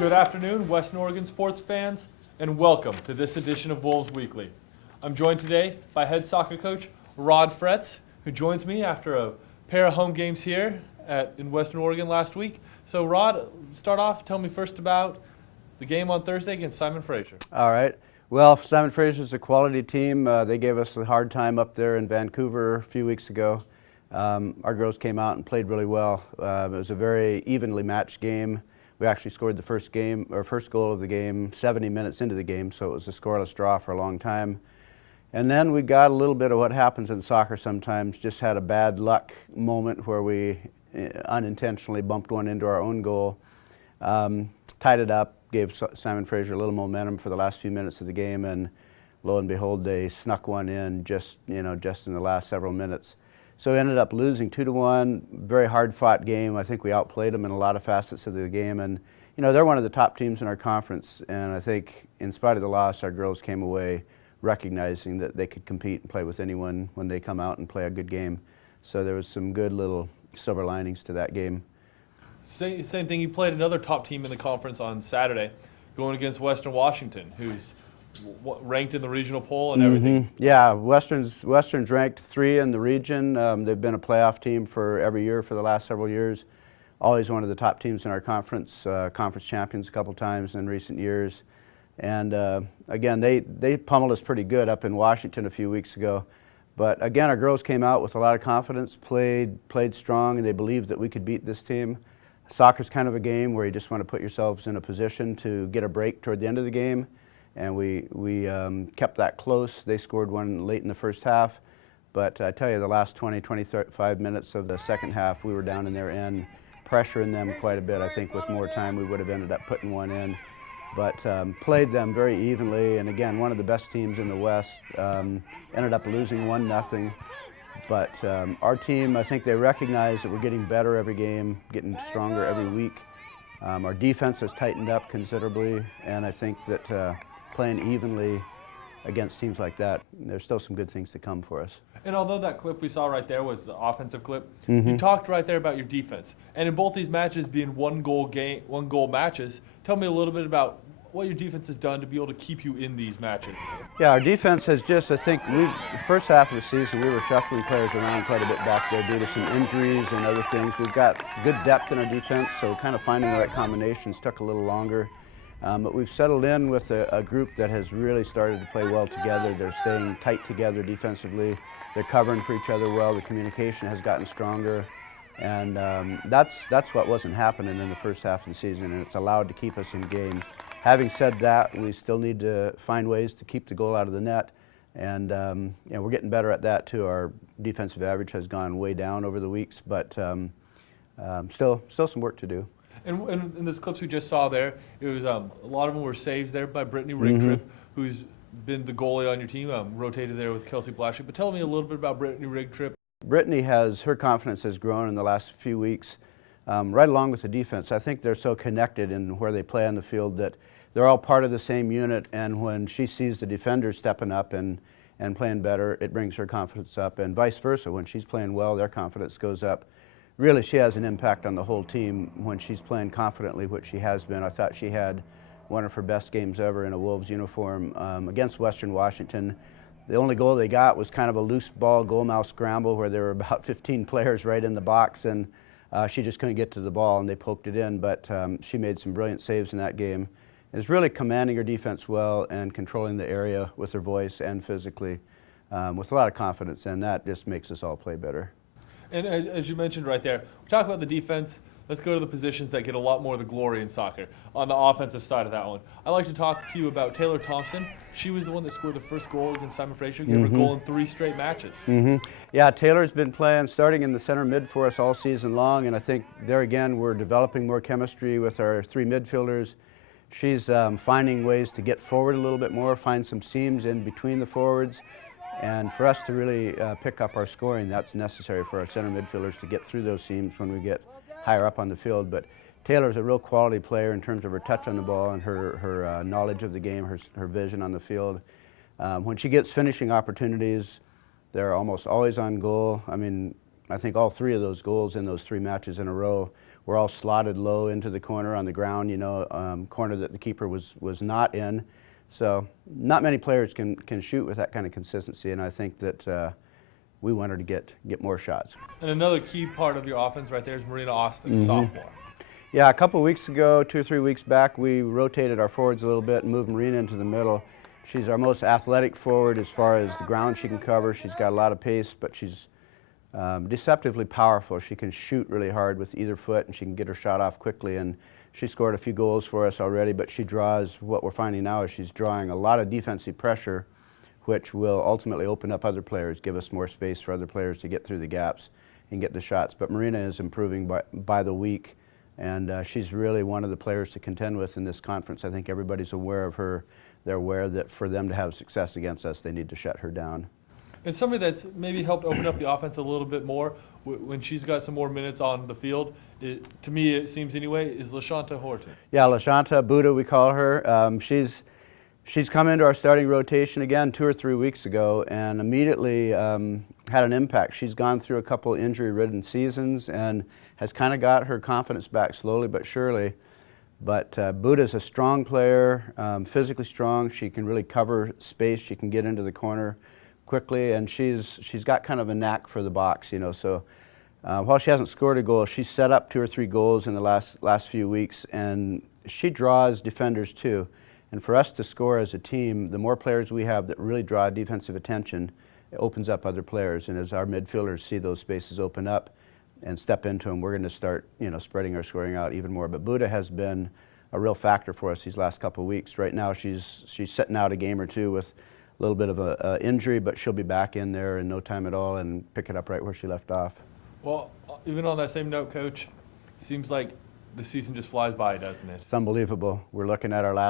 Good afternoon, Western Oregon sports fans, and welcome to this edition of Wolves Weekly. I'm joined today by head soccer coach Rod Fretz, who joins me after a pair of home games here in Western Oregon last week. So Rod, start off, tell me first about the game on Thursday against Simon Fraser. All right. Well, Simon Fraser is a quality team. They gave us a hard time up there in Vancouver a few weeks ago. Our girls came out and played really well. It was a very evenly matched game. We actually scored the first goal of the game 70 minutes into the game, so it was a scoreless draw for a long time. And then we got a little bit of what happens in soccer sometimes, just had a bad luck moment where we unintentionally bumped one into our own goal, tied it up, gave Simon Fraser a little momentum for the last few minutes of the game, and lo and behold, they snuck one in just in the last several minutes. So we ended up losing 2-1, very hard-fought game. I think we outplayed them in a lot of facets of the game, and they're one of the top teams in our conference, and I think in spite of the loss, our girls came away recognizing that they could compete and play with anyone when they come out and play a good game. So there was some good little silver linings to that game. Same thing, you played another top team in the conference on Saturday, going against Western Washington, who's ranked in the regional poll and everything. Yeah, Western's ranked 3 in the region. They've been a playoff team for every year for the last several years. Always one of the top teams in our conference, conference champions a couple times in recent years. And again, they pummeled us pretty good up in Washington a few weeks ago. But again, our girls came out with a lot of confidence, played strong, and they believed that we could beat this team. Soccer's kind of a game where you just want to put yourselves in a position to get a break toward the end of the game. And we kept that close. They scored one late in the first half. But I tell you, the last 25 minutes of the second half, we were down in their end, pressuring them quite a bit. I think with more time, we would have ended up putting one in. But played them very evenly. And again, one of the best teams in the West. Ended up losing 1-0. But our team, I think they recognize that we're getting better every game, getting stronger every week. Our defense has tightened up considerably, and I think that playing evenly against teams like that, there's still some good things to come for us. And although that clip we saw right there was the offensive clip, you talked right there about your defense. And in both these matches being one goal matches, tell me a little bit about what your defense has done to be able to keep you in these matches. Yeah, our defense has just, I think, the first half of the season, we were shuffling players around quite a bit back there due to some injuries and other things. We've got good depth in our defense, so kind of finding the right combinations took a little longer. But we've settled in with a group that has really started to play well together. They're staying tight together defensively. They're covering for each other well. The communication has gotten stronger. And that's what wasn't happening in the first half of the season, and it's allowed to keep us in games. Having said that, we still need to find ways to keep the goal out of the net, and we're getting better at that too. Our defensive average has gone way down over the weeks, but still some work to do. And in the clips we just saw there, it was a lot of them were saves there by Brittany Rigtrip, who's been the goalie on your team, rotated there with Kelsey Blashick. But tell me a little bit about Brittany Rigtrip. Brittany her confidence has grown in the last few weeks, right along with the defense. I think they're so connected in where they play on the field that they're all part of the same unit, and when she sees the defenders stepping up and playing better, it brings her confidence up, and vice versa. When she's playing well, their confidence goes up. Really, she has an impact on the whole team when she's playing confidently, which she has been. I thought she had one of her best games ever in a Wolves uniform against Western Washington. The only goal they got was kind of a loose ball goalmouth scramble where there were about 15 players right in the box, and she just couldn't get to the ball, and they poked it in. But she made some brilliant saves in that game. Is really commanding her defense well and controlling the area with her voice and physically with a lot of confidence, and that just makes us all play better. And as you mentioned right there, we talk about the defense. Let's go to the positions that get a lot more of the glory in soccer. On the offensive side of that one, I'd like to talk to you about Taylor Thompson. She was the one that scored the first goal against Simon Fraser, gave her a goal in 3 straight matches. Yeah, Taylor's been starting in the center mid for us all season long, and I think there again we're developing more chemistry with our 3 midfielders. She's finding ways to get forward a little bit more, find some seams in between the forwards. And for us to really pick up our scoring, that's necessary for our center midfielders to get through those seams when we get higher up on the field. But Taylor's a real quality player in terms of her touch on the ball and her knowledge of the game, her vision on the field. When she gets finishing opportunities, they're almost always on goal. I mean, I think all 3 of those goals in those 3 matches in a row were all slotted low into the corner on the ground, corner that the keeper was not in. So not many players can shoot with that kind of consistency, and I think that we want her to get more shots. And another key part of your offense right there is Marina Austin, sophomore. Yeah, a couple weeks ago, 2 or 3 weeks back, we rotated our forwards a little bit and moved Marina into the middle. She's our most athletic forward as far as the ground she can cover. She's got a lot of pace, but she's deceptively powerful. She can shoot really hard with either foot, and she can get her shot off quickly. And she scored a few goals for us already, but she draws, what we're finding now is she's drawing a lot of defensive pressure, which will ultimately open up other players, give us more space for other players to get through the gaps and get the shots. But Marina is improving by the week, and she's really one of the players to contend with in this conference. I think everybody's aware of her. They're aware that for them to have success against us, they need to shut her down. And somebody that's maybe helped open up the offense a little bit more when she's got some more minutes on the field, to me it seems anyway, is LaShanta Horton. Yeah, LaShanta, Buddha we call her. She's come into our starting rotation again 2 or 3 weeks ago and immediately had an impact. She's gone through a couple injury-ridden seasons and has kind of got her confidence back slowly but surely. But Buddha's a strong player, physically strong. She can really cover space. She can get into the corner quickly, and she's got kind of a knack for the box, So while she hasn't scored a goal, she's set up 2 or 3 goals in the last few weeks, and she draws defenders too. And for us to score as a team, the more players we have that really draw defensive attention, it opens up other players. And as our midfielders see those spaces open up and step into them, we're going to start, spreading our scoring out even more. But Buddha has been a real factor for us these last couple of weeks. Right now, she's sitting out a game or two with a little bit of a injury, but she'll be back in there in no time at all and pick it up right where she left off. Well, even on that same note, Coach, seems like the season just flies by, doesn't it? It's unbelievable. We're looking at our last